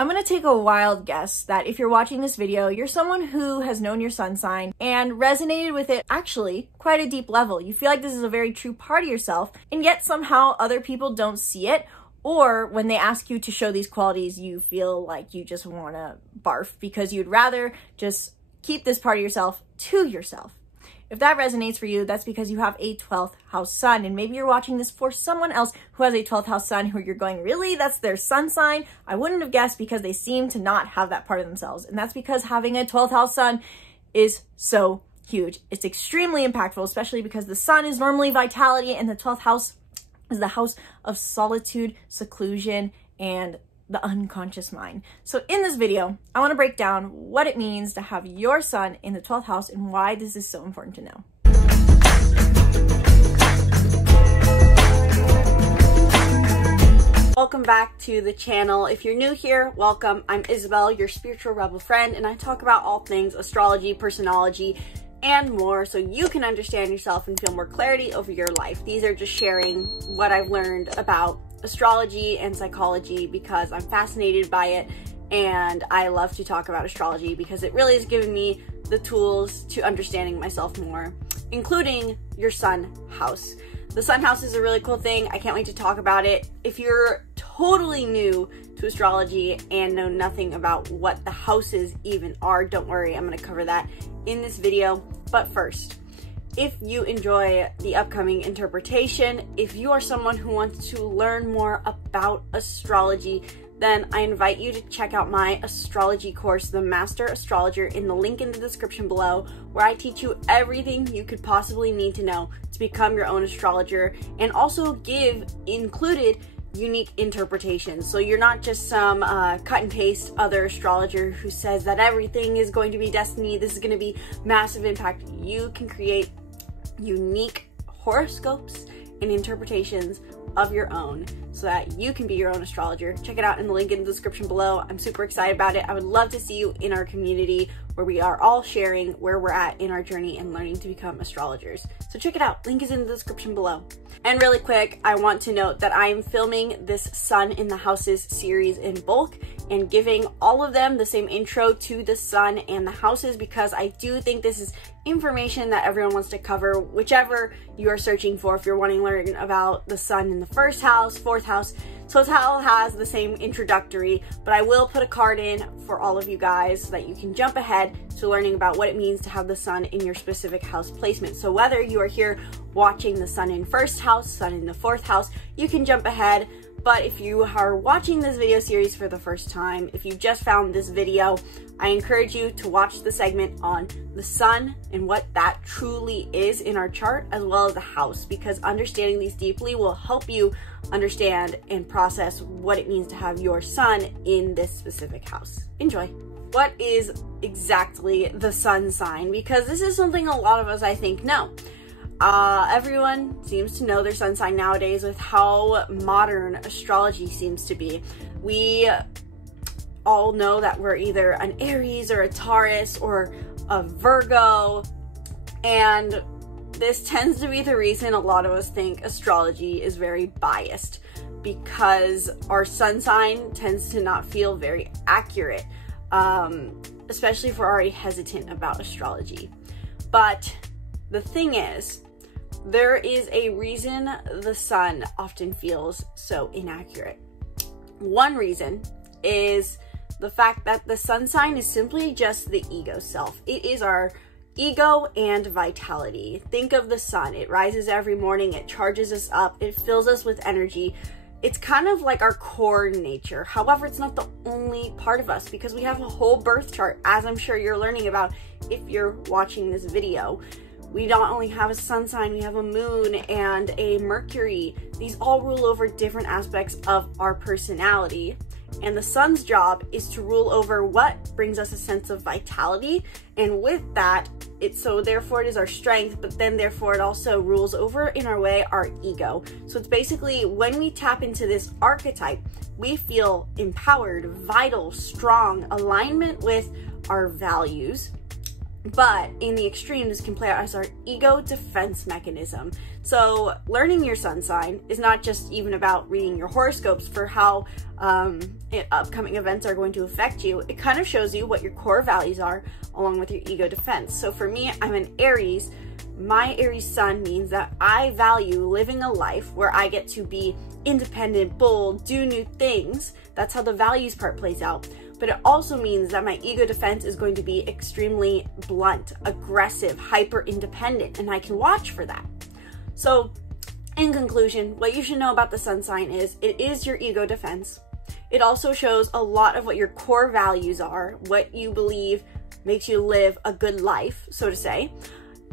I'm gonna take a wild guess that if you're watching this video, you're someone who has known your sun sign and resonated with it actually quite a deep level. You feel like this is a very true part of yourself, and yet somehow other people don't see it, or when they ask you to show these qualities, you feel like you just wanna barf because you'd rather just keep this part of yourself to yourself. If that resonates for you, that's because you have a 12th house sun, and maybe you're watching this for someone else who has a 12th house sun who you're going, really? That's their sun sign? I wouldn't have guessed, because they seem to not have that part of themselves. And that's because having a 12th house sun is so huge. It's extremely impactful, especially because the sun is normally vitality, and the 12th house is the house of solitude, seclusion, and the unconscious mind. So in this video, I want to break down what it means to have your sun in the 12th house and why this is so important to know. Welcome back to the channel. If you're new here, welcome. I'm Isabelle, your spiritual rebel friend, and I talk about all things astrology, personology, and more, so you can understand yourself and feel more clarity over your life. These are just sharing what I've learned about astrology and psychology because I'm fascinated by it, and I love to talk about astrology because it really has given me the tools to understanding myself more, including your sun house. The sun house is a really cool thing. I can't wait to talk about it. If you're totally new to astrology and know nothing about what the houses even are, don't worry, I'm going to cover that in this video. But first, if you enjoy the upcoming interpretation, if you are someone who wants to learn more about astrology, then I invite you to check out my astrology course, the Master Astrologer, in the link in the description below, where I teach you everything you could possibly need to know to become your own astrologer, and also give included unique interpretations. So you're not just some cut and paste other astrologer who says that everything is going to be destiny, this is going to be massive impact. You can create unique horoscopes and interpretations of your own so that you can be your own astrologer. Check it out in the link in the description below. I'm super excited about it. I would love to see you in our community where we are all sharing where we're at in our journey and learning to become astrologers. So check it out. Link is in the description below. And really quick, I want to note that I am filming this Sun in the Houses series in bulk and giving all of them the same intro to the sun and the houses, because I do think this is information that everyone wants to cover, whichever you are searching for. If you're wanting to learn about the sun in the first house, fourth house, Total has the same introductory, but I will put a card in for all of you guys so that you can jump ahead to learning about what it means to have the sun in your specific house placement. So whether you are here watching the sun in first house, sun in the fourth house, you can jump ahead. But if you are watching this video series for the first time, if you just found this video, I encourage you to watch the segment on the sun and what that truly is in our chart, as well as the house, because understanding these deeply will help you understand and process what it means to have your sun in this specific house. Enjoy. What is exactly the sun sign? Because this is something a lot of us, I think, know. Everyone seems to know their sun sign nowadays with how modern astrology seems to be. We all know that we're either an Aries or a Taurus or a Virgo, and this tends to be the reason a lot of us think astrology is very biased, because our sun sign tends to not feel very accurate, especially if we're already hesitant about astrology. But the thing is, there is a reason the sun often feels so inaccurate. One reason is the fact that the sun sign is simply just the ego self. It is our ego and vitality. Think of the sun. It rises every morning, it charges us up, it fills us with energy. It's kind of like our core nature. However, it's not the only part of us, because we have a whole birth chart, as I'm sure you're learning about if you're watching this video. We not only have a sun sign, we have a moon and a Mercury. These all rule over different aspects of our personality. And the sun's job is to rule over what brings us a sense of vitality. And with that, therefore it is our strength, but then therefore it also rules over, in our way, our ego. So it's basically when we tap into this archetype, we feel empowered, vital, strong, alignment with our values, But in the extreme, this can play out as our ego defense mechanism. So learning your sun sign is not just even about reading your horoscopes for how upcoming events are going to affect you. It kind of shows you what your core values are along with your ego defense. So for me, I'm an Aries. My Aries sun means that I value living a life where I get to be independent, bold, do new things. That's how the values part plays out. But it also means that my ego defense is going to be extremely blunt, aggressive, hyper independent, and I can watch for that. So in conclusion, what you should know about the sun sign is it is your ego defense. It also shows a lot of what your core values are, what you believe makes you live a good life, so to say.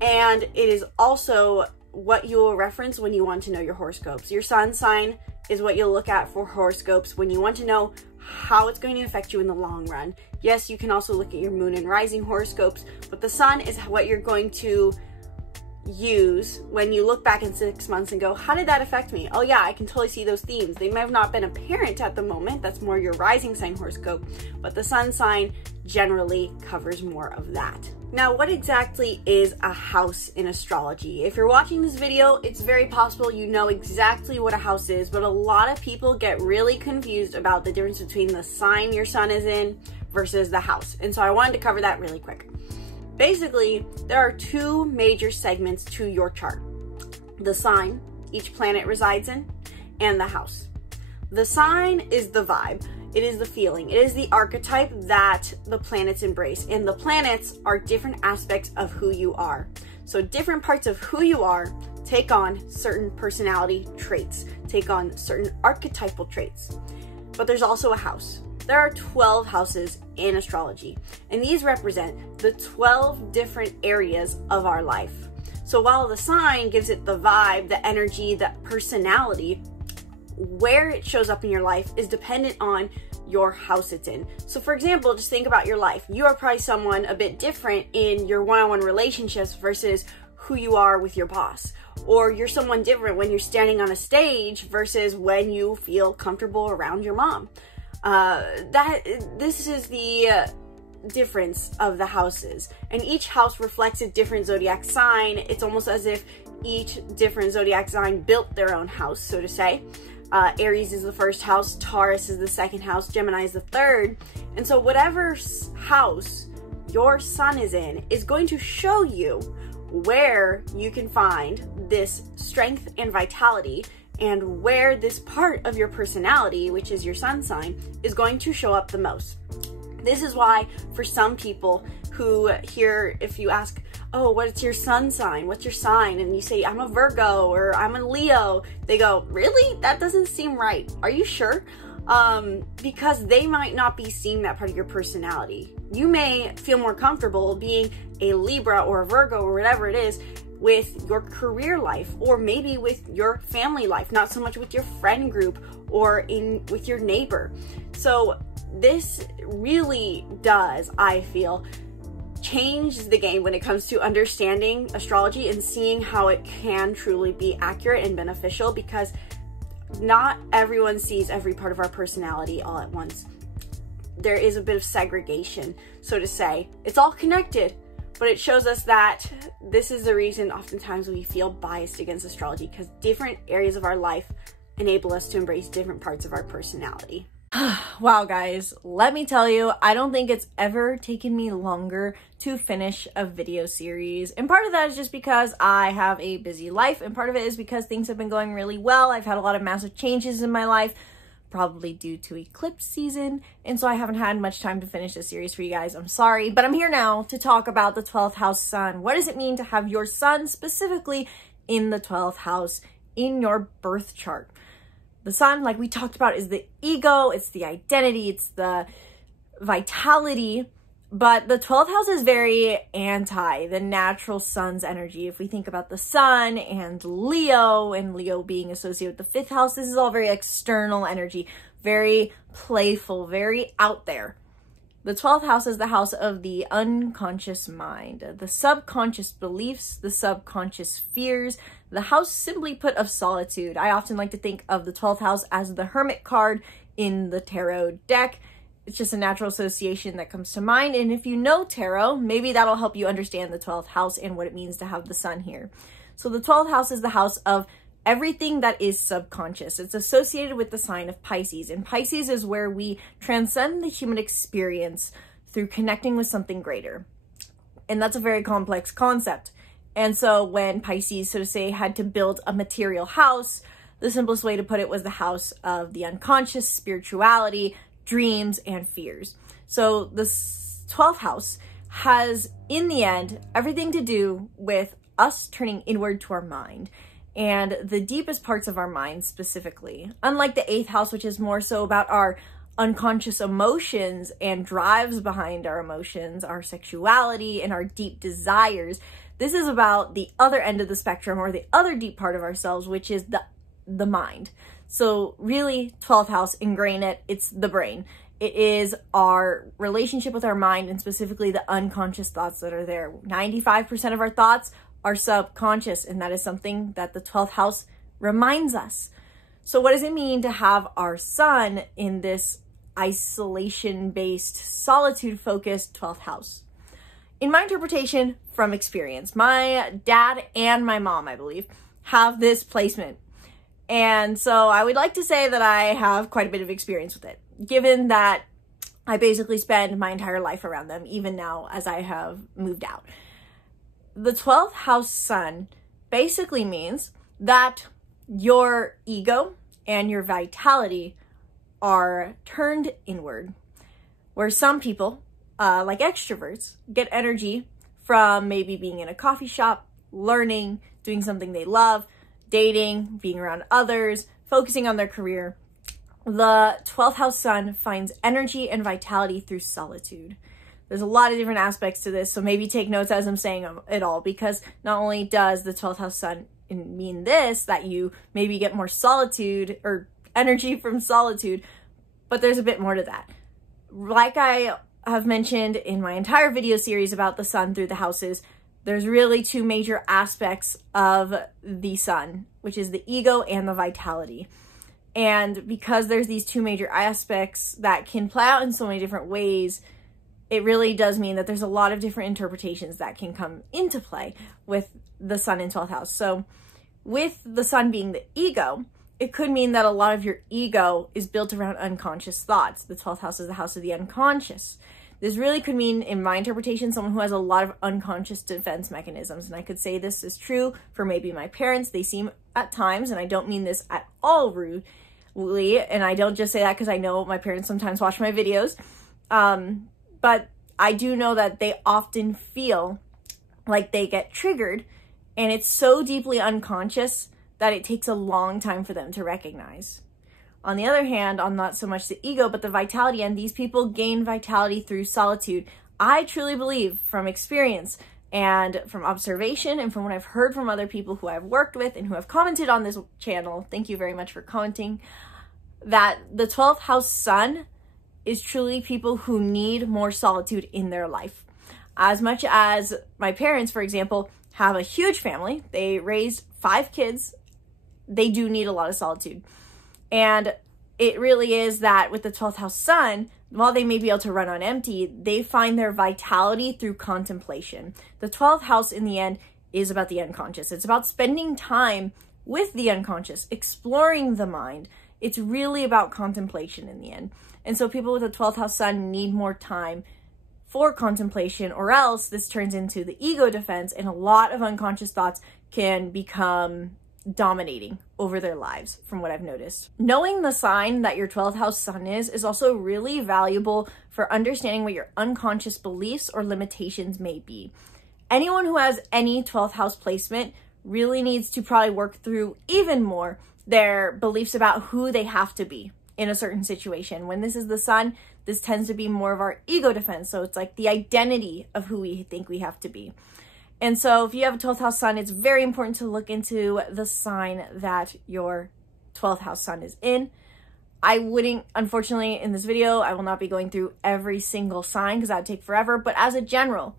And it is also what you will reference when you want to know your horoscopes. Your sun sign is what you'll look at for horoscopes when you want to know how it's going to affect you in the long run. Yes, you can also look at your moon and rising horoscopes, but the sun is what you're going to use when you look back in 6 months and go, how did that affect me? Oh yeah, I can totally see those themes. They may have not been apparent at the moment. That's more your rising sign horoscope, but the sun sign generally covers more of that. Now, what exactly is a house in astrology? If you're watching this video, it's very possible you know exactly what a house is, but a lot of people get really confused about the difference between the sign your sun is in versus the house. And so I wanted to cover that really quick. Basically, there are two major segments to your chart: the sign each planet resides in, and the house. The sign is the vibe. It is the feeling. It is the archetype that the planets embrace. And the planets are different aspects of who you are. So different parts of who you are take on certain personality traits, take on certain archetypal traits. But there's also a house. There are 12 houses in astrology, and these represent the 12 different areas of our life. So while the sign gives it the vibe, the energy, the personality, where it shows up in your life is dependent on your house it's in. So for example, just think about your life. You are probably someone a bit different in your one-on-one relationships versus who you are with your boss. Or you're someone different when you're standing on a stage versus when you feel comfortable around your mom. This is the difference of the houses. And each house reflects a different zodiac sign. It's almost as if each different zodiac sign built their own house, so to say. Aries is the first house, Taurus is the second house, Gemini is the third. And so whatever house your sun is in is going to show you where you can find this strength and vitality, and where this part of your personality, which is your sun sign, is going to show up the most. This is why for some people who hear, if you ask, oh, what's your sun sign? What's your sign? And you say, I'm a Virgo or I'm a Leo. They go, really? That doesn't seem right. Are you sure? Because they might not be seeing that part of your personality. You may feel more comfortable being a Libra or a Virgo or whatever it is with your career life, or maybe with your family life, not so much with your friend group or with your neighbor. So this really does, I feel, change the game when it comes to understanding astrology and seeing how it can truly be accurate and beneficial, because not everyone sees every part of our personality all at once. There is a bit of segregation, so to say. It's all connected, but it shows us that this is the reason oftentimes we feel biased against astrology, because different areas of our life enable us to embrace different parts of our personality. Wow, guys, let me tell you, I don't think it's ever taken me longer to finish a video series. And part of that is just because I have a busy life, and part of it is because things have been going really well. I've had a lot of massive changes in my life, probably due to eclipse season, and so I haven't had much time to finish this series for you guys. I'm sorry, but I'm here now to talk about the 12th house sun. What does it mean to have your sun specifically in the 12th house in your birth chart? The sun, like we talked about, is the ego, it's the identity, it's the vitality, but the 12th house is very anti the natural sun's energy. If we think about the sun and Leo being associated with the 5th house, this is all very external energy, very playful, very out there. The 12th house is the house of the unconscious mind, the subconscious beliefs, the subconscious fears, the house, simply put, of solitude. I often like to think of the 12th house as the hermit card in the tarot deck, It's just a natural association that comes to mind. And if you know tarot, maybe that'll help you understand the 12th house and what it means to have the sun here. So the 12th house is the house of everything that is subconscious. It's associated with the sign of Pisces. And Pisces is where we transcend the human experience through connecting with something greater. And that's a very complex concept. And so when Pisces, so to say, had to build a material house, the simplest way to put it was the house of the unconscious, spirituality, dreams, and fears. So the 12th house has, in the end, everything to do with us turning inward to our mind and the deepest parts of our mind specifically. Unlike the 8th house, which is more so about our unconscious emotions and drives behind our emotions, our sexuality, and our deep desires, this is about the other end of the spectrum, or the other deep part of ourselves, which is the mind. So really, 12th house, ingrain it, it's the brain. It is our relationship with our mind, and specifically the unconscious thoughts that are there. 95% of our thoughts are subconscious, and that is something that the 12th house reminds us. So what does it mean to have our sun in this isolation-based, solitude-focused 12th house? In my interpretation from experience, my dad and my mom, I believe, have this placement. And so I would like to say that I have quite a bit of experience with it, given that I basically spend my entire life around them, even now as I have moved out. The 12th house sun basically means that your ego and your vitality are turned inward, where some people, like extroverts, get energy from maybe being in a coffee shop, learning, doing something they love, dating, being around others, focusing on their career. The 12th house sun finds energy and vitality through solitude. There's a lot of different aspects to this, so maybe take notes as I'm saying it all, because not only does the 12th house sun mean this, that you maybe get more solitude or energy from solitude, but there's a bit more to that. Like I have mentioned in my entire video series about the sun through the houses, there's really two major aspects of the sun, which is the ego and the vitality. And because there's these two major aspects that can play out in so many different ways, it really does mean that there's a lot of different interpretations that can come into play with the sun in 12th house. So with the sun being the ego, it could mean that a lot of your ego is built around unconscious thoughts. The 12th house is the house of the unconscious. This really could mean, in my interpretation, someone who has a lot of unconscious defense mechanisms. And I could say this is true for maybe my parents. They seem at times, and I don't mean this at all rudely, and I don't just say that because I know my parents sometimes watch my videos, but I do know that they often feel like they get triggered, and it's so deeply unconscious that it takes a long time for them to recognize. On the other hand, on not so much the ego, but the vitality, and these people gain vitality through solitude. I truly believe from experience and from observation and from what I've heard from other people who I've worked with and who have commented on this channel, thank you very much for commenting, that the 12th house sun is truly people who need more solitude in their life. As much as my parents, for example, have a huge family, they raised 5 kids, they do need a lot of solitude. And it really is that with the 12th house sun, while they may be able to run on empty, they find their vitality through contemplation. The 12th house in the end is about the unconscious. It's about spending time with the unconscious, exploring the mind. It's really about contemplation in the end. And so people with a 12th house sun need more time for contemplation, or else this turns into the ego defense, and a lot of unconscious thoughts can become dominating over their lives, from what I've noticed. Knowing the sign that your 12th house sun is also really valuable for understanding what your unconscious beliefs or limitations may be. Anyone who has any 12th house placement really needs to probably work through even more their beliefs about who they have to be in a certain situation. When this is the sun, this tends to be more of our ego defense. So it's like the identity of who we think we have to be. And so if you have a 12th house sun, it's very important to look into the sign that your 12th house sun is in. I wouldn't, unfortunately, in this video, I will not be going through every single sign because that would take forever. But as a general,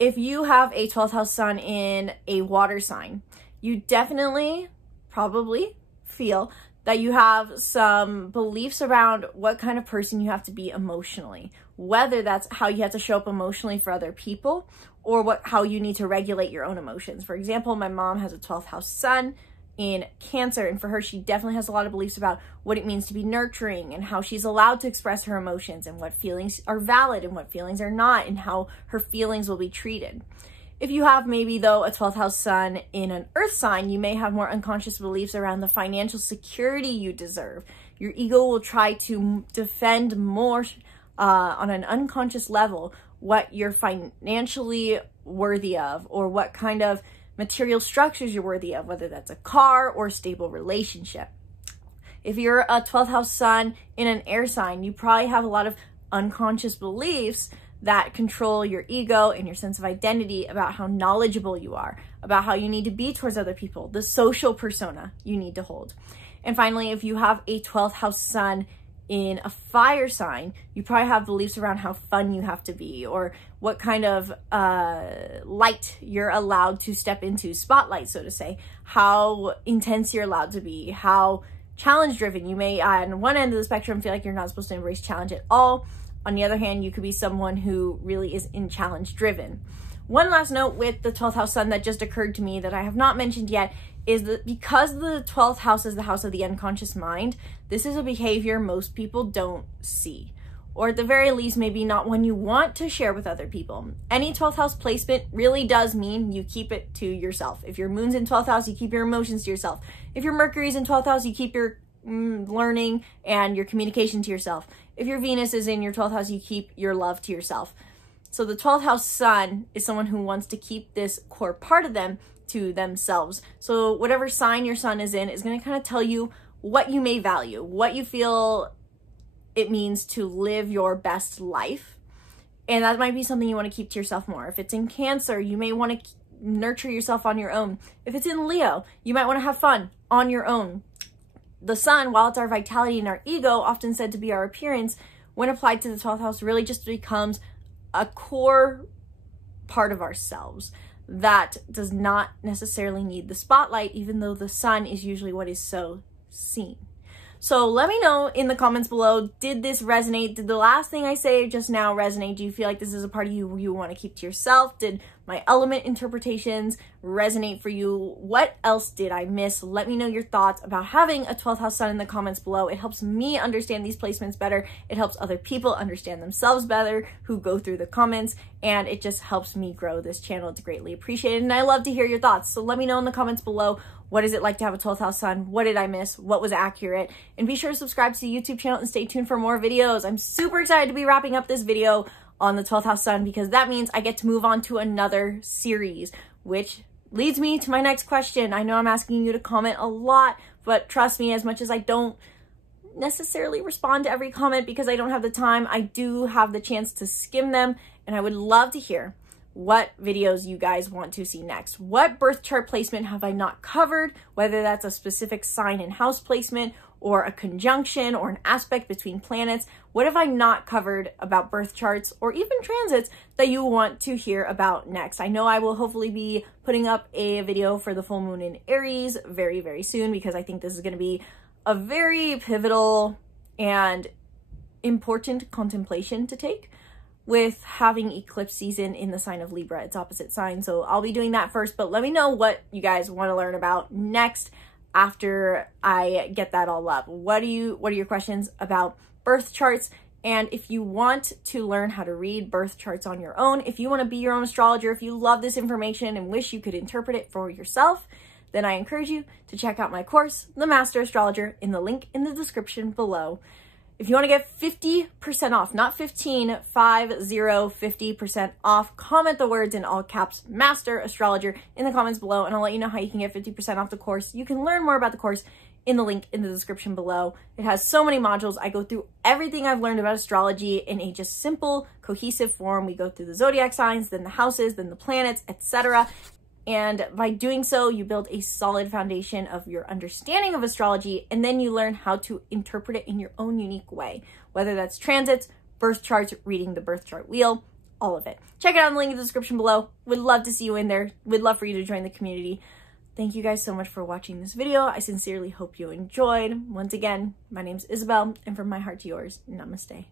if you have a 12th house sun in a water sign, you definitely probably feel that you have some beliefs around what kind of person you have to be emotionally, whether that's how you have to show up emotionally for other people or how you need to regulate your own emotions. For example, my mom has a 12th house sun in Cancer, and for her, she definitely has a lot of beliefs about what it means to be nurturing and how she's allowed to express her emotions and what feelings are valid and what feelings are not, and how her feelings will be treated. If you have maybe, though, a 12th house sun in an earth sign, you may have more unconscious beliefs around the financial security you deserve. Your ego will try to defend more on an unconscious level what you're financially worthy of, or what kind of material structures you're worthy of, whether that's a car or a stable relationship. If you're a 12th house sun in an air sign, you probably have a lot of unconscious beliefs that control your ego and your sense of identity about how knowledgeable you are, about how you need to be towards other people, the social persona you need to hold. And finally, if you have a 12th house sun in a fire sign, you probably have beliefs around how fun you have to be, or what kind of light you're allowed to step into, spotlight, so to say, how intense you're allowed to be, how challenge driven you may, on one end of the spectrum, feel like you're not supposed to embrace challenge at all. On the other hand, you could be someone who really is in challenge driven. One last note with the 12th house sun that just occurred to me that I have not mentioned yet is that because the 12th house is the house of the unconscious mind, this is a behavior most people don't see, or at the very least, maybe not one you want to share with other people. Any 12th house placement really does mean you keep it to yourself. If your moon's in 12th house, you keep your emotions to yourself. If your Mercury's in 12th house, you keep your learning and your communication to yourself. If your Venus is in your 12th house, you keep your love to yourself. So the 12th house sun is someone who wants to keep this core part of them to themselves. So whatever sign your sun is in is going to kind of tell you what you may value, what you feel it means to live your best life. And that might be something you want to keep to yourself more. If it's in Cancer, you may want to nurture yourself on your own. If it's in Leo, you might want to have fun on your own. The sun, while it's our vitality and our ego, often said to be our appearance, when applied to the 12th house, really just becomes a core part of ourselves that does not necessarily need the spotlight, even though the sun is usually what is so seen. So let me know in the comments below, did this resonate? Did the last thing I say just now resonate? Do you feel like this is a part of you want to keep to yourself? Did my element interpretations resonate for you? What else did I miss? Let me know your thoughts about having a 12th house sun in the comments below. It helps me understand these placements better. It helps other people understand themselves better who go through the comments, and it just helps me grow this channel. It's greatly appreciated, and I love to hear your thoughts. So let me know in the comments below, what is it like to have a 12th house sun? What did I miss? What was accurate? And be sure to subscribe to the YouTube channel and stay tuned for more videos. I'm super excited to be wrapping up this video on the 12th house sun, because that means I get to move on to another series, which leads me to my next question. I know I'm asking you to comment a lot, but trust me, as much as I don't necessarily respond to every comment because I don't have the time, I do have the chance to skim them, and I would love to hear what videos you guys want to see next. What birth chart placement have I not covered, whether that's a specific sign and house placement or a conjunction or an aspect between planets? What have I not covered about birth charts or even transits that you want to hear about next? I know I will hopefully be putting up a video for the full moon in Aries very, very soon, because I think this is going to be a very pivotal and important contemplation to take with having eclipse season in the sign of Libra, its opposite sign. So I'll be doing that first, but let me know what you guys want to learn about next after I get that all up. What are your questions about birth charts? And if you want to learn how to read birth charts on your own, if you want to be your own astrologer, if you love this information and wish you could interpret it for yourself, then I encourage you to check out my course, The Master Astrologer, in the link in the description below. If you want to get 50% off, not 15, 50% off, comment the words in all caps, Master Astrologer, in the comments below, and I'll let you know how you can get 50% off the course. You can learn more about the course in the link in the description below. It has so many modules. I go through everything I've learned about astrology in a just simple, cohesive form. We go through the zodiac signs, then the houses, then the planets, etc. And by doing so, you build a solid foundation of your understanding of astrology, and then you learn how to interpret it in your own unique way, whether that's transits, birth charts, reading the birth chart wheel, all of it. Check it out in the link in the description below. Would love to see you in there. Would love for you to join the community. Thank you guys so much for watching this video. I sincerely hope you enjoyed. Once again, my name's Isabelle, and from my heart to yours, namaste.